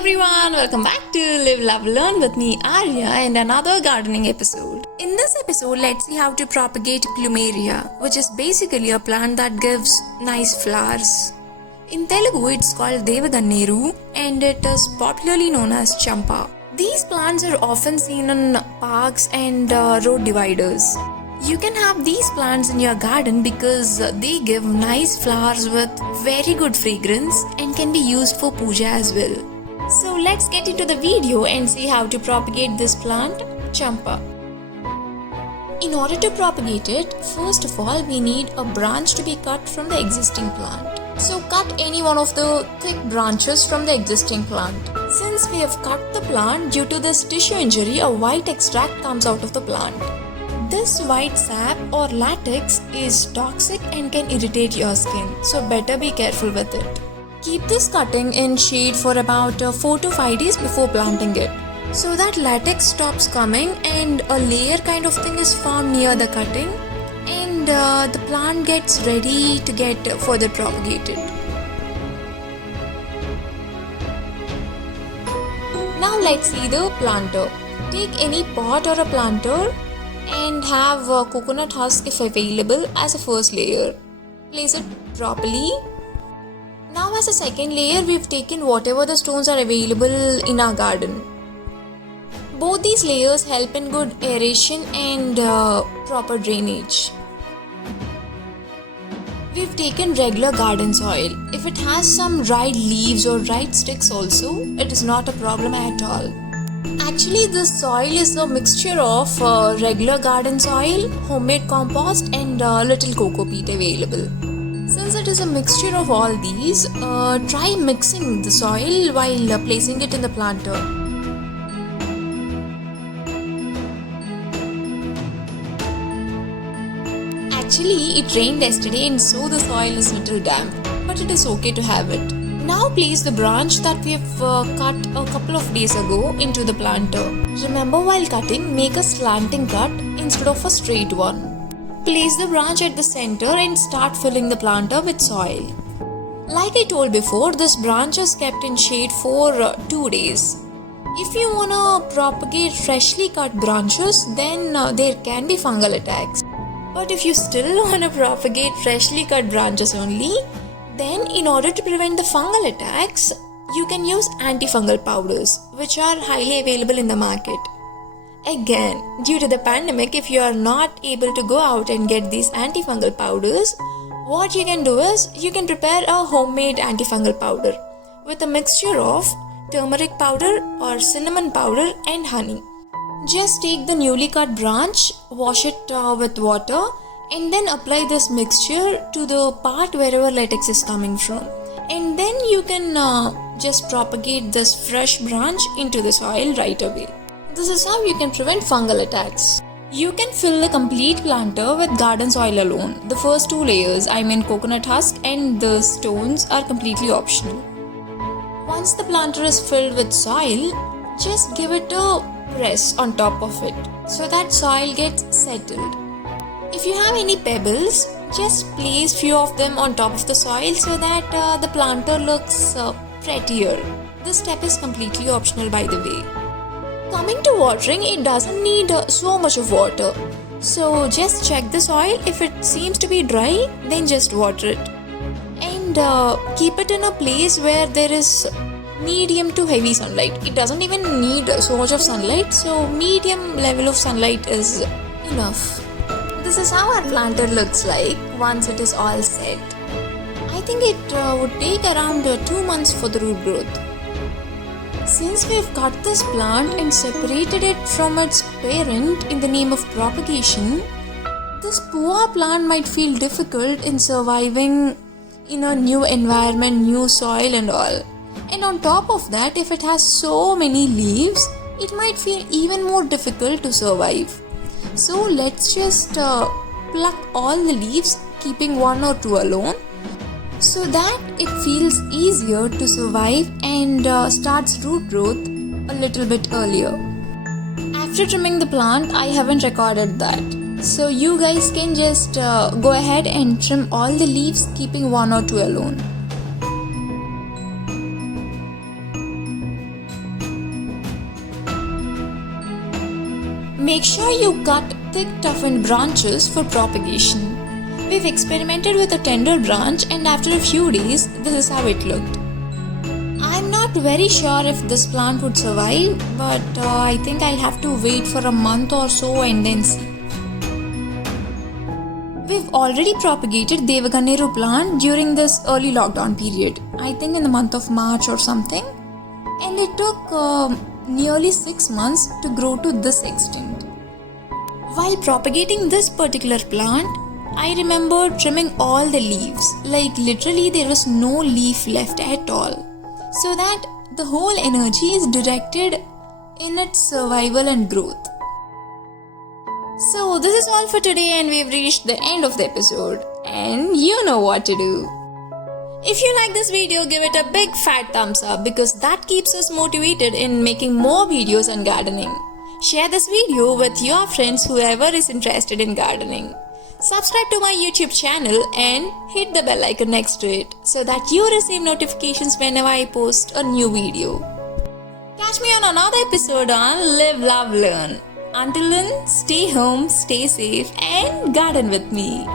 everyone, welcome back to Live, Love, Learn with me Arya and another gardening episode. In this episode, let's see how to propagate plumeria, which is basically a plant that gives nice flowers. In Telugu, it's called Devadanneru and it is popularly known as champa. These plants are often seen in parks and road dividers. You can have these plants in your garden because they give nice flowers with very good fragrance and can be used for puja as well. So let's get into the video and see how to propagate this plant, champa. In order to propagate it, first of all we need a branch to be cut from the existing plant. So cut any one of the thick branches from the existing plant. Since we have cut the plant, due to this tissue injury, a white extract comes out of the plant. This white sap or latex is toxic and can irritate your skin, so better be careful with it. Keep this cutting in shade for about 4 to 5 days before planting it, so that latex stops coming and a layer kind of thing is formed near the cutting and the plant gets ready to get further propagated. Now let's see the planter. Take any pot or a planter and have coconut husk if available as a first layer. Place it properly. Now as a second layer, we've taken whatever the stones are available in our garden. Both these layers help in good aeration and proper drainage. We've taken regular garden soil. If it has some dried leaves or dried sticks also, it is not a problem at all. Actually, this soil is a mixture of regular garden soil, homemade compost and little coco peat available. Since it is a mixture of all these, try mixing the soil while placing it in the planter. Actually, it rained yesterday and so the soil is little damp, but it is okay to have it. Now place the branch that we have cut a couple of days ago into the planter. Remember, while cutting, make a slanting cut instead of a straight one. Place the branch at the center and start filling the planter with soil. Like I told before, this branch is kept in shade for 2 days. If you wanna propagate freshly cut branches, then there can be fungal attacks. But if you still wanna propagate freshly cut branches only, then in order to prevent the fungal attacks, you can use antifungal powders, which are highly available in the market. Again, due to the pandemic, if you are not able to go out and get these antifungal powders, what you can do is, you can prepare a homemade antifungal powder with a mixture of turmeric powder or cinnamon powder and honey. Just take the newly cut branch, wash it with water, and then apply this mixture to the part wherever latex is coming from. And then you can just propagate this fresh branch into the soil right away. This is how you can prevent fungal attacks. You can fill the complete planter with garden soil alone. The first 2 layers, coconut husk and the stones, are completely optional. Once the planter is filled with soil, just give it a press on top of it so that soil gets settled. If you have any pebbles, just place few of them on top of the soil so that the planter looks prettier. This step is completely optional, by the way. Coming to watering, it doesn't need so much of water. So just check the soil. If it seems to be dry, then just water it. And keep it in a place where there is medium to heavy sunlight. It doesn't even need so much of sunlight, so medium level of sunlight is enough. This is how our planter looks like once it is all set. I think it would take around 2 months for the root growth. Since we have cut this plant and separated it from its parent in the name of propagation, this poor plant might feel difficult in surviving in a new environment, new soil and all. And on top of that, if it has so many leaves, it might feel even more difficult to survive. So let's just pluck all the leaves, keeping 1 or 2 alone, so that it feels easier to survive and starts root growth a little bit earlier. After trimming the plant, I haven't recorded that. So you guys can just go ahead and trim all the leaves, keeping 1 or 2 alone. Make sure you cut thick toughened branches for propagation. We've experimented with a tender branch and after a few days, this is how it looked. I'm not very sure if this plant would survive, but I think I'll have to wait for a month or so and then see. We've already propagated Devaganeru plant during this early lockdown period, I think in the month of March or something, and it took nearly 6 months to grow to this extent. While propagating this particular plant, I remember trimming all the leaves, like literally there was no leaf left at all, so that the whole energy is directed in its survival and growth. So this is all for today and we've reached the end of the episode and you know what to do. If you like this video, give it a big fat thumbs up because that keeps us motivated in making more videos on gardening. Share this video with your friends whoever is interested in gardening. Subscribe to my YouTube channel and hit the bell icon next to it so that you receive notifications whenever I post a new video. Catch me on another episode on Live, Love, Learn. Until then, stay home, stay safe and garden with me.